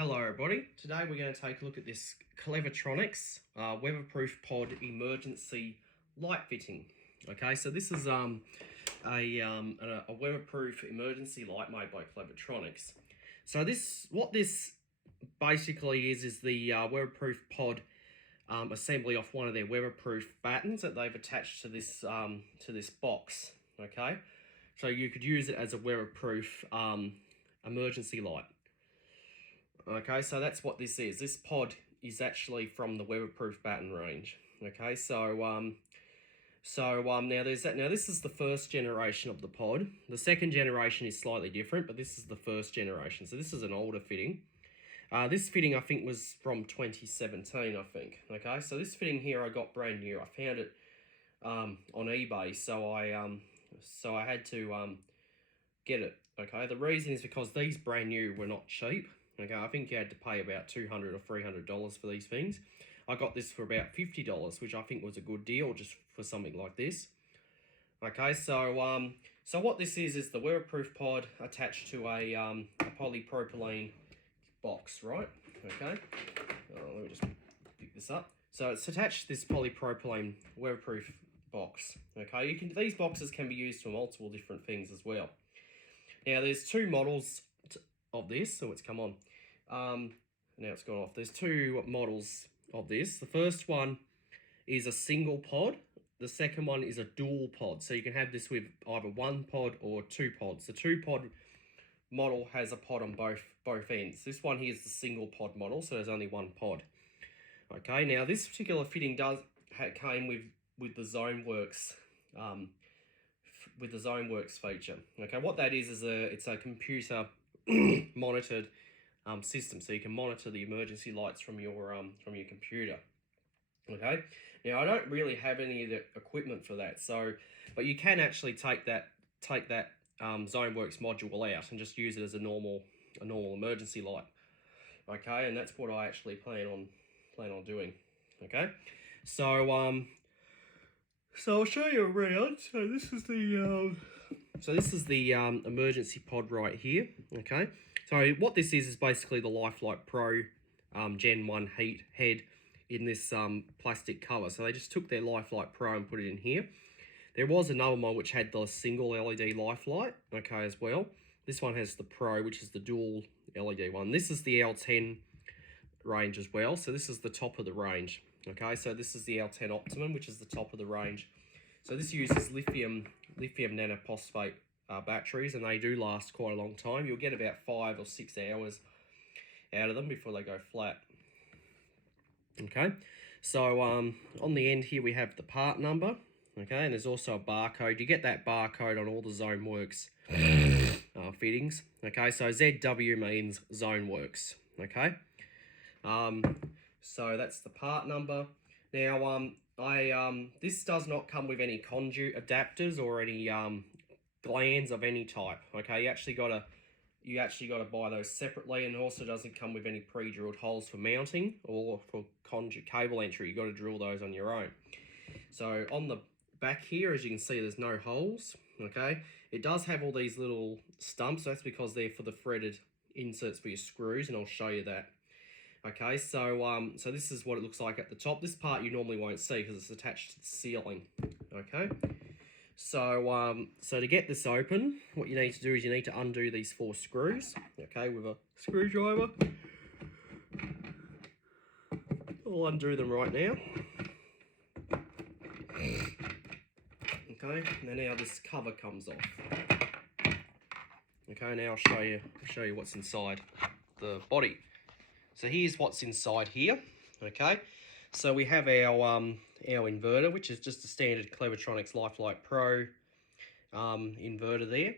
Hello everybody, today we're going to take a look at this Clevertronics weatherproof pod emergency light fitting. Okay, so this is a weatherproof emergency light made by Clevertronics. So what this basically is the weatherproof pod assembly off one of their weatherproof battens that they've attached to this box. Okay, so you could use it as a weatherproof emergency light. Okay, so that's what this is. This pod is actually from the weatherproof batten range. Okay, so now there's that. Now this is the first generation of the pod. The second generation is slightly different, but this is the first generation. So this is an older fitting. This fitting I think was from 2017. I think. Okay, so this fitting here I got brand new. I found it on eBay, so I had to get it. Okay, the reason is because these brand new were not cheap. Okay, I think you had to pay about $200 or $300 for these things. I got this for about $50, which I think was a good deal just for something like this. Okay, so what this is the weatherproof pod attached to a polypropylene box, right? Okay, let me just pick this up. So it's attached to this polypropylene weatherproof box. Okay, these boxes can be used for multiple different things as well. Now there's two models of this, so it's come on. Now it's gone off. There's two models of this. The first one is a single pod. The second one is a dual pod. So you can have this with either one pod or two pods. The two pod model has a pod on both ends. This one here is the single pod model, so there's only one pod. Okay, now this particular fitting came with the ZoneWorks feature. Okay, what that is it's a computer monitored system, so you can monitor the emergency lights from your computer. Okay, now I don't really have any of the equipment for that, but you can actually take that ZoneWorks module out and just use it as a normal emergency light. Okay, and that's what I actually plan on doing. Okay, so I'll show you around. So this is the emergency pod right here. Okay, so what this is basically the Lifelight Pro Gen 1 heat head in this plastic cover. So they just took their Lifelight Pro and put it in here. There was another one which had the single LED Lifelight, okay, as well. This one has the Pro, which is the dual LED one. This is the L10 range as well. So this is the top of the range. Okay, so this is the L10 Optimum, which is the top of the range. So this uses lithium nanophosphate batteries, and they do last quite a long time. You'll get about 5 or 6 hours out of them before they go flat. Okay, so on the end here we have the part number. Okay, and there's also a barcode. You get that barcode on all the ZoneWorks fittings. Okay, so ZW means ZoneWorks. Okay, so that's the part number. Now, this does not come with any conduit adapters or any glands of any type. Okay, you actually gotta buy those separately, and it also doesn't come with any pre-drilled holes for mounting or for conduit cable entry. You got to drill those on your own. So on the back here, as you can see, there's no holes. Okay, it does have all these little stumps. That's because they're for the threaded inserts for your screws, and I'll show you that. Okay, so this is what it looks like at the top. This part you normally won't see because it's attached to the ceiling. Okay, so to get this open, what you need to do is you need to undo these 4 screws. Okay, with a screwdriver. I'll undo them right now. Okay, and now this cover comes off. Okay, now I'll show you what's inside the body. So here's what's inside here. Okay, so we have our inverter, which is just a standard Clevertronics Lifelight Pro inverter there.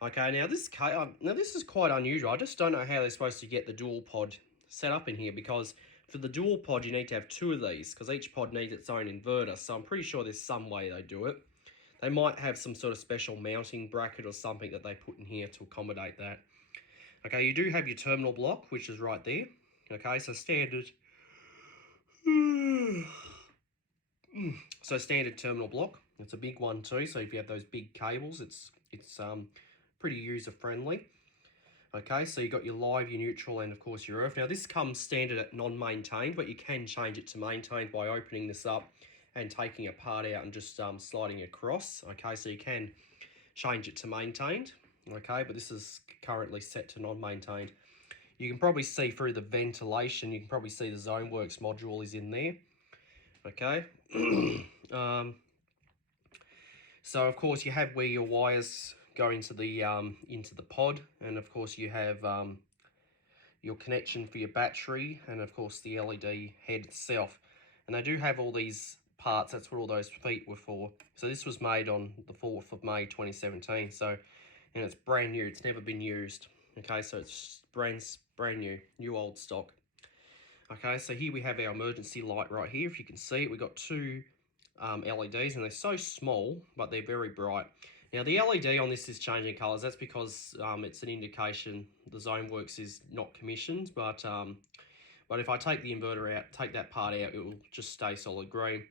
Okay, now this is quite unusual. I just don't know how they're supposed to get the dual pod set up in here, because for the dual pod you need to have 2 of these because each pod needs its own inverter. So I'm pretty sure there's some way they do it. They might have some sort of special mounting bracket or something that they put in here to accommodate that. Okay, you do have your terminal block, which is right there. Okay, so standard terminal block. It's a big one too, so if you have those big cables, it's pretty user friendly. Okay, so you've got your live, your neutral, and of course your earth. Now this comes standard at non-maintained, but you can change it to maintained by opening this up and taking a part out and just sliding across. Okay, so you can change it to maintained. Okay, but this is currently set to non-maintained. You can probably see through the ventilation, you can probably see the ZoneWorks module is in there. Okay. So of course you have where your wires go into the pod, and of course you have your connection for your battery, and of course the LED head itself. And they do have all these parts. That's what all those feet were for. So this was made on the 4th of May 2017. So, and it's brand new. It's never been used. Okay, so it's brand new old stock. Okay, so here we have our emergency light right here. If you can see it, we've got two LEDs, and they're so small, but they're very bright. Now the LED on this is changing colours. That's because it's an indication the ZoneWorks is not commissioned, but if I take the inverter out, take that part out, it will just stay solid green.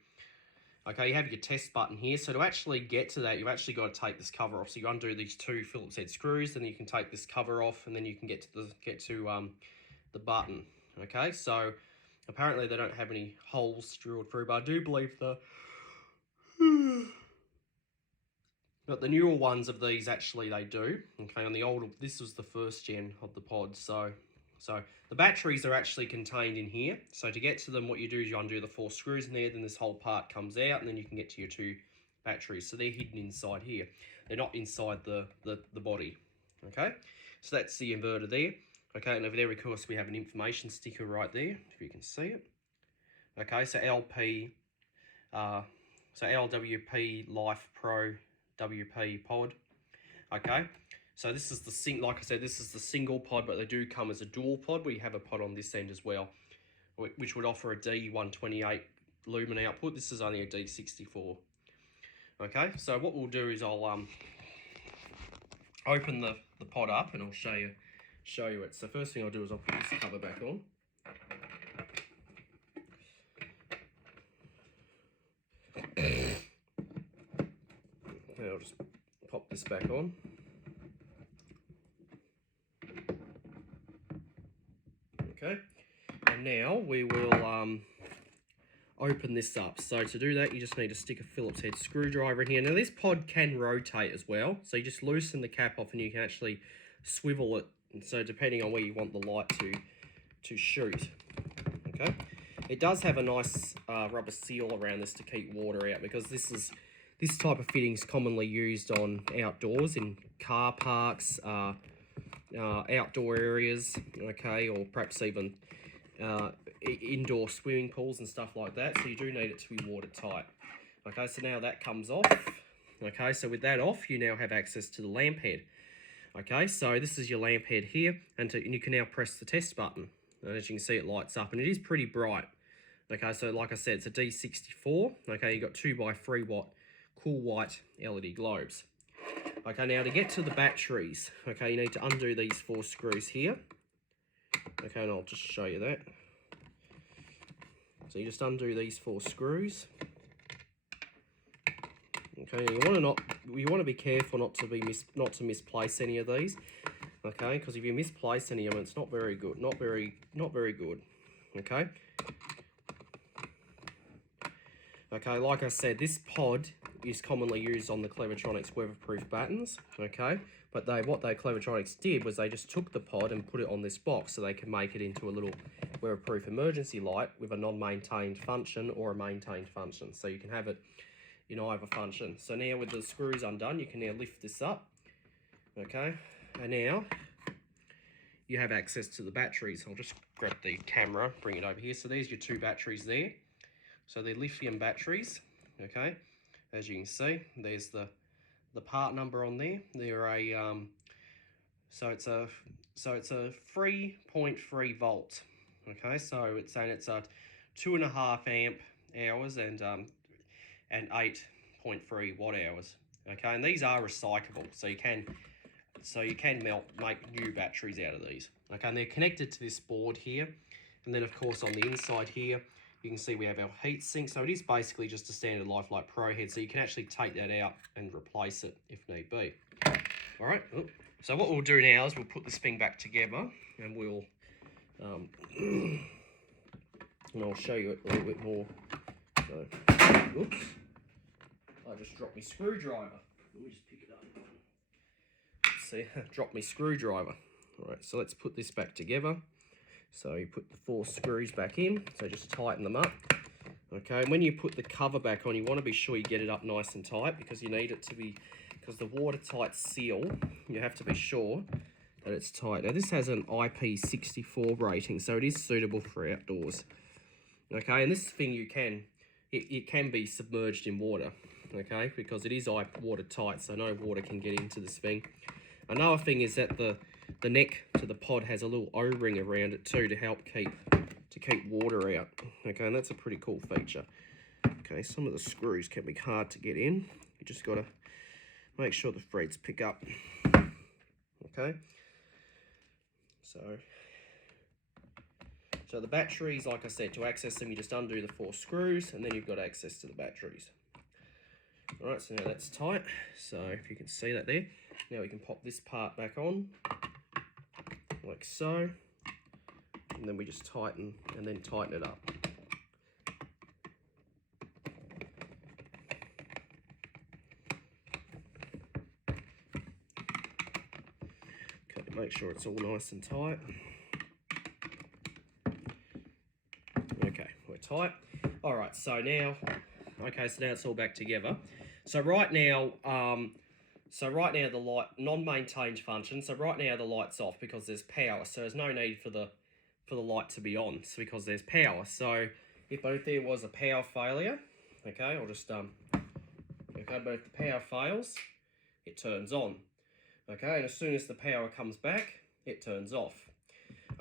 Okay, you have your test button here. So to actually get to that, you've actually got to take this cover off. So you undo these two Phillips head screws, then you can take this cover off, and then you can get to the button. Okay, so apparently they don't have any holes drilled through, but I do believe but the newer ones of these actually they do. Okay, on the older, this was the first gen of the pod, so the batteries are actually contained in here. So to get to them, what you do is you undo the 4 screws in there, then this whole part comes out, and then you can get to your 2 batteries. So they're hidden inside here. They're not inside the body. Okay, so that's the inverter there. Okay, and over there, of course, we have an information sticker right there, if you can see it. Okay, so LWP Life Pro WP pod. Okay, so this is the like I said, this is the single pod, but they do come as a dual pod. We have a pod on this end as well, which would offer a D128 lumen output. This is only a D64. Okay, so what we'll do is I'll open the pod up and I'll show you it. So first thing I'll do is I'll put this cover back on. I'll just pop this back on. Okay, and now we will open this up. So to do that, you just need to stick a Phillips head screwdriver in here. Now this pod can rotate as well, so you just loosen the cap off and you can actually swivel it. And so depending on where you want the light to shoot. Okay, it does have a nice rubber seal around this to keep water out, because this type of fitting is commonly used on outdoors in car parks, outdoor areas, okay, or perhaps even indoor swimming pools and stuff like that. So you do need it to be watertight. Okay, so now that comes off. Okay, so with that off, you now have access to the lamp head. Okay, so this is your lamp head here, and you can now press the test button. And as you can see, it lights up, and it is pretty bright. Okay, so like I said, it's a D64. Okay, you've got 2x3 watt cool white LED globes. Okay, now to get to the batteries, okay, you need to undo these 4 screws here. Okay, and I'll just show you that. So you just undo these 4 screws. Okay, you want to be careful not to misplace any of these. Okay, because if you misplace any of them, it's not very good. Not very good. Okay. Okay, like I said, this pod is commonly used on the Clevertronics weatherproof battens. Okay, but what Clevertronics did was they just took the pod and put it on this box so they could make it into a little weatherproof emergency light with a non-maintained function or a maintained function. So you can have it in either function. So now with the screws undone, you can now lift this up. Okay, and now you have access to the batteries. I'll just grab the camera, bring it over here. So there's your 2 batteries there. So they're lithium batteries. Okay, as you can see, there's the part number on there. They're a so it's a 3.3 volt. Okay, so it's saying it's a 2.5 amp hours and 8.3 watt hours. Okay, and these are recyclable, so you can make new batteries out of these. Okay, and they're connected to this board here, and then of course on the inside here you can see we have our heat sink. So it is basically just a standard Lifelight Pro head, so you can actually take that out and replace it if need be. All right. So what we'll do now is we'll put this thing back together, and we'll and I'll show you it a little bit more. So, oops, I just dropped my screwdriver. Let me just pick it up. See, dropped my screwdriver. All right, so let's put this back together. So you put the 4 screws back in, so just tighten them up. Okay, and when you put the cover back on, you want to be sure you get it up nice and tight, because you need it to be, because the watertight seal, you have to be sure that it's tight. Now this has an IP64 rating, so it is suitable for outdoors. Okay, and this thing it can be submerged in water, okay, because it is watertight, so no water can get into this thing. Another thing is that the neck to the pod has a little O-ring around it too to help keep water out. Okay, and that's a pretty cool feature. Okay, some of the screws can be hard to get in. You just got to make sure the threads pick up. Okay, so the batteries, like I said, to access them, you just undo the 4 screws, and then you've got access to the batteries. All right, so now that's tight. So if you can see that there, now we can pop this part back on, like so, and then we just tighten it up. Okay, make sure it's all nice and tight. Okay, we're tight. All right, so now, okay, so now it's all back together. So right now the light, non-maintained function. So right now the light's off because there's power. So there's no need for the light to be on, so because there's power. So if there was a power failure, okay, I'll just okay, but if the power fails, it turns on. Okay, and as soon as the power comes back, it turns off.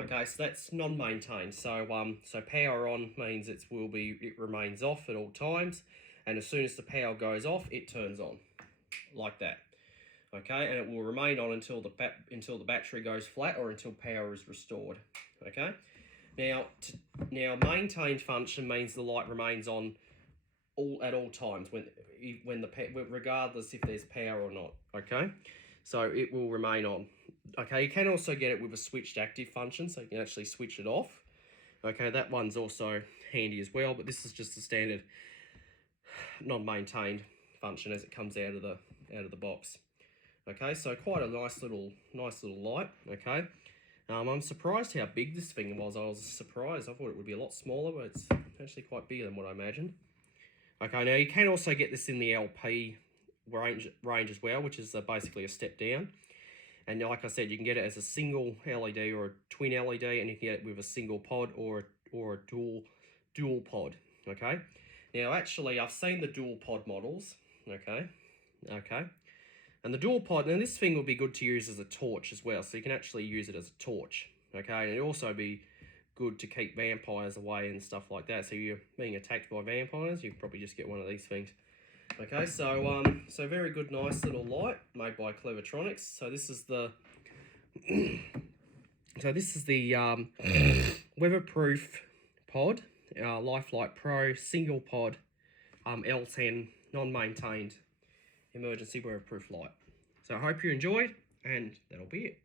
Okay, so that's non-maintained. So so power on means it remains off at all times, and as soon as the power goes off, it turns on, like that. Okay, and it will remain on until the battery goes flat or until power is restored. Okay, now maintained function means the light remains on at all times regardless if there's power or not. Okay, so it will remain on. Okay, you can also get it with a switched active function, so you can actually switch it off. Okay, that one's also handy as well, but this is just the standard non-maintained function as it comes out of the box. Okay, so quite a nice little light. Okay, I'm surprised how big this thing was. I was surprised. I thought it would be a lot smaller, but it's actually quite bigger than what I imagined. Okay, now you can also get this in the LP range as well, which is basically a step down. And like I said, you can get it as a single LED or a twin LED, and you can get it with a single pod or a dual pod. Okay. Now, actually, I've seen the dual pod models. Okay. And the dual pod, and this thing will be good to use as a torch as well, so you can actually use it as a torch. Okay, and it'll also be good to keep vampires away and stuff like that. So you're being attacked by vampires, you can probably just get one of these things. Okay, so so very good, nice little light made by Clevertronics. So this is the weatherproof pod, Lifelight Pro single pod, L10 non-maintained emergency weatherproof light. So I hope you enjoyed, and that'll be it.